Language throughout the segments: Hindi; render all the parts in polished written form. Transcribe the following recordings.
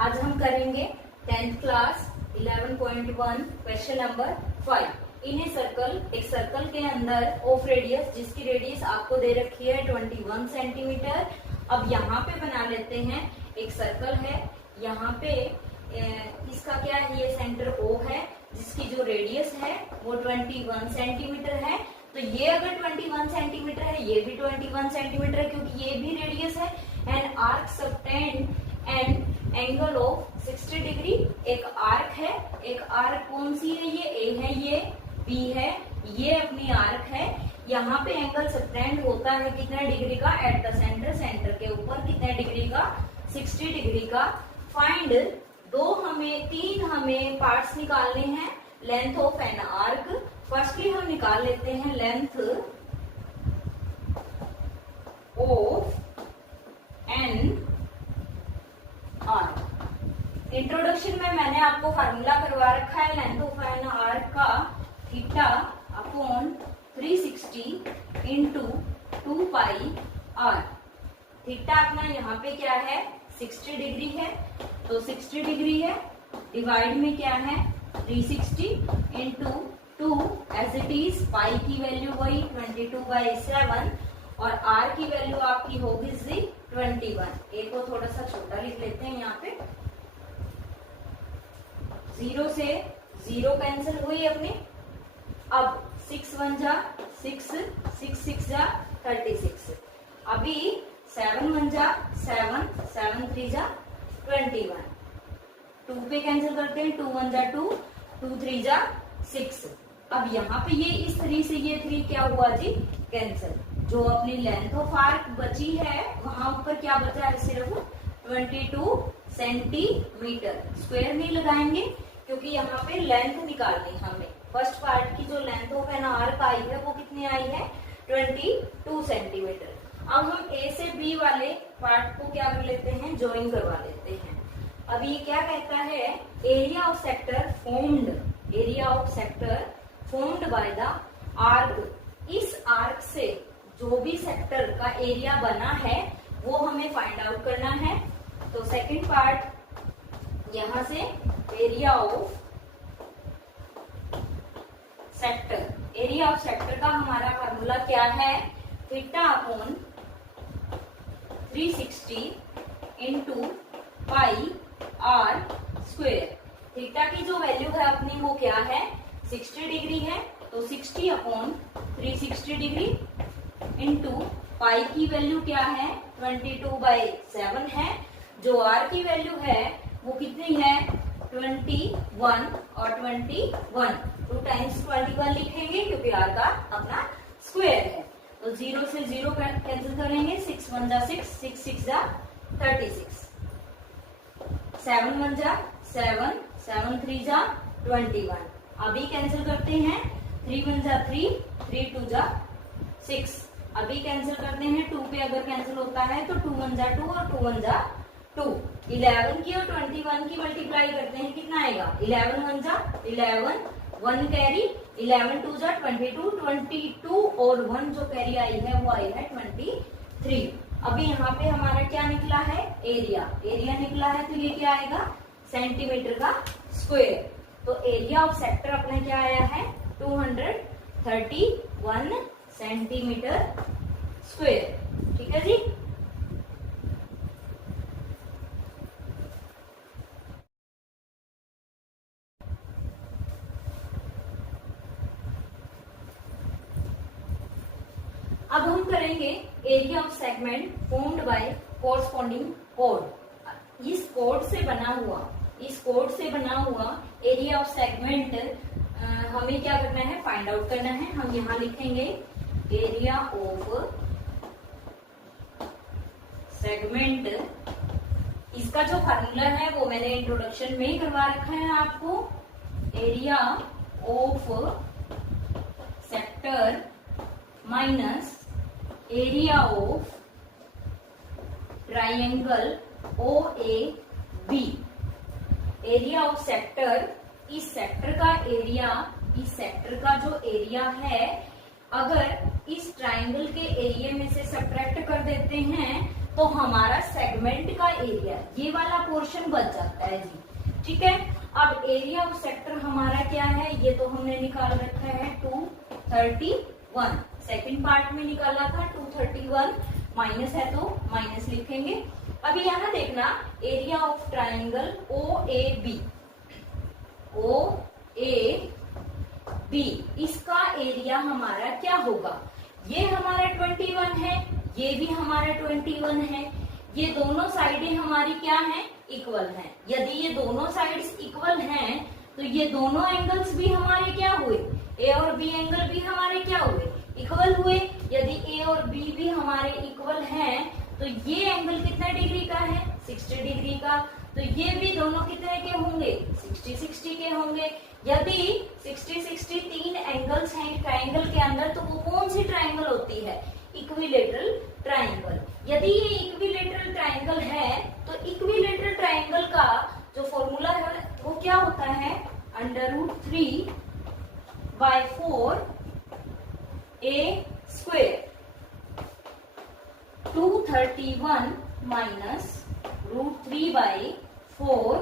आज हम करेंगे 10th class 11.1 question number 5। In a circle, एक सर्कल के अंदर ऑफ रेडियस, जिसकी रेडियस आपको दे रखी है 21 सेंटीमीटर। अब यहाँ पे बना लेते हैं, एक सर्कल है, यहाँ पे इसका क्या है, ये सेंटर O है, जिसकी जो रेडियस है वो 21 सेंटीमीटर है। तो ये अगर 21 सेंटीमीटर है, ये भी 21 सेंटीमीटर है, क्योंकि ये भी रेडियस है। And arc subtend and angle of 60 degree. एक आर्क है, एक आर्क कौन सी है, ये A है, ये B है, ये अपनी आर्क है। यहाँ पे एंगल सबटेंड होता है कितना डिग्री का, एट द सेंटर, सेंटर के ऊपर कितने डिग्री का, 60 डिग्री का। फाइंड तीन हमें पार्ट्स निकालने हैं length of an arc. Firstly हम निकाल लेते हैं length of an arc. Introduction में मैंने आपको फार्मूला करवा रखा है लेंथ ऑफ एन आर्क का, theta upon 360 into 2 pi R. Theta अपना यहाँ पे क्या है, 60 डिग्री है, तो 60 डिग्री है, डिवाइड में क्या है 360 इंटू 2 एज इट इज। पाई की वैल्यू वही 22/7 और आर की वैल्यू आपकी होगी 21। ए को थोड़ा सा छोटा लिख लेते हैं यहाँ पे। 0 से 0 कैंसिल हुई अपनी। अब 6 1 जा 6, 6 6 जा 36। अभी 7 1 जा 7, 7 3 जा 21। 2 पे कैंसिल करते हैं, 2 1 जा 2, 2 3 जा 6। अब यहाँ पे ये इस 3 से ये 3 क्या हुआ जी, कैंसिल। जो अपनी लेंथ ऑफ आर्क बची है वहां ऊपर क्या बचा है, सिर्फ 22 सेंटीमीटर। स्क्वायर नहीं लगाएंगे क्योंकि यहाँ पे लेंथ निकालनी हमें। फर्स्ट पार्ट की जो लेंथ ऑफ एन आर्क आई है वो कितनी आई है, 22 सेंटीमीटर। अब हम ए से बी वाले पार्ट को क्या कर लेते हैं, ज्वाइन करवा लेते हैं। अब ये क्या कहता है, area of sector formed, area of sector formed by the arc. इस आर्क से जो भी सेक्टर का एरिया बना है वो हमें फाइंड आउट करना है। तो सेकंड पार्ट यहां से area of sector, area of sector का हमारा फार्मूला क्या है, theta upon 360 into pi R square. Theta की जो वैल्यू है अपनी वो क्या है, 60 डिग्री है, तो 60 अपॉन 360 डिग्री इंटू पाई की वैल्यू क्या है 22/7 है। जो आर की वैल्यू है वो कितनी है 21 और 21, 2 टाइम्स 21 लिखेंगे क्योंकि आर का अपना स्क्वायर है। तो 0 से 0 कैंसिल करेंगे, 6 1 जा 6, 6 6 जा 36, 7 1 जा 7, 7 3 जा 21। अभी कैंसिल करते हैं, 3 1 जा 3, 3 2 जा 6। अभी कैंसिल करते हैं, 2 पे अगर कैंसिल होता है तो 2 1 जा 2 और 2 1 जा 2। 11 की और 21 की मल्टीप्लाई करते हैं, कितना आएगा, 11 1 जा 11, 1 कैरी, 11 2 जा 22, 22 और 1 जो कैरी आई है वो आई है 23। अभी यहाँ पे हमारा क्या निकला है, एरिया, एरिया निकला है, तो ये क्या आएगा, सेंटीमीटर का स्क्वायर। तो एरिया ऑफ सेक्टर अपना क्या आया है, 231 सेंटीमीटर स्क्वायर। ठीक है जी। अब हम करेंगे area of segment formed by corresponding code. इस कोड से बना हुआ, इस कोड से बना हुआ एरिया ऑफ सेगमेंट हमें क्या करना है, फाइंड आउट करना है। हम यहाँ लिखेंगे एरिया ऑफ सेगमेंट। इसका जो फार्मूला है वो मैंने इंट्रोडक्शन में ही करवा रखा है आपको। Area of sector minus area of triangle OAB। Area of sector, इस सेक्टर का एरिया, इस सेक्टर का जो एरिया है, अगर इस ट्राइंगल के एरिया में से सब्ट्रैक्ट कर देते हैं तो हमारा सेगमेंट का एरिया ये वाला पोर्शन बच जाता है जी। ठीक है, अब एरिया ऑफ सेक्टर हमारा क्या है, ये तो हमने निकाल रखा है 231, सेकंड पार्ट में निकाला था 231, माइनस है तो माइनस लिखेंगे। अभी यहां देखना area of triangle O A B, इसका एरिया हमारा क्या होगा, ये हमारा 21 है, ये भी हमारा 21 है, ये दोनों साइडें हमारी क्या हैं, इक्वल हैं। यदि ये दोनों साइड्स इक्वल हैं तो ये दोनों एंगल्स भी हमारे क्या हुए, ए और बी एंगल भी हमारे क्या हुए, इक्वल हुए। यदि ए और बी भी हमारे इक्वल हैं तो ये एंगल कितने डिग्री का है, 60 डिग्री का, तो ये भी दोनों कितने के होंगे, 60-60 के होंगे। यदि 60-60 तीन एंगल्स हैं ट्राइंगल के अंदर तो वो कौन सी ट्राइंगल होती है, इक्विलेटरल ट्राइंगल। यदि ये इक्विलेटरल ट्राइंगल है तो इक्विलेटरल ट्राइंगल का जो फॉर्मूला है वो क्या होता है, √3/4 a स्क्वायर, 231 माइनस √3/4,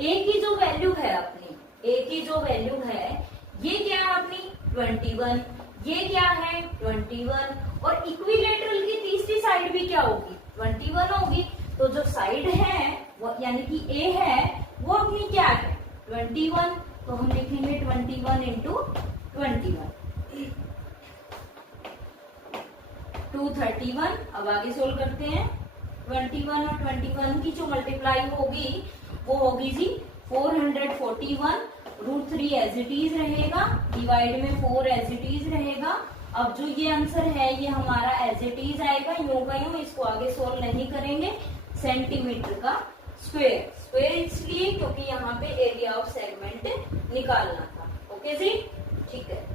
a की जो वैल्यू है अपनी, a की जो वैल्यू है ये क्या है अपनी 21, ये क्या है 21, और इक्विलेटरल की तीसरी साइड भी क्या होगी 21 होगी। तो जो साइड है वो यानी कि ए है वो अपनी क्या है 21, तो हम लिखेंगे 21 इंटू 21, 231। अब आगे सोल्व करते हैं, 21 और 21 की जो मल्टीप्लाई होगी वो होगी जी 441, √3 एज इट इज रहेगा, डिवाइड में 4 एज इट इज रहेगा। अब जो ये आंसर है ये हमारा एज इट इज आएगा, यूं का यूं, इसको आगे सोल्व नहीं करेंगे। सेंटीमीटर का स्क्वायर, स्क्वायर इसलिए क्योंकि यहाँ पे एरिया ऑफ सेगमेंट निकालना था। ओके जी, ठीक है।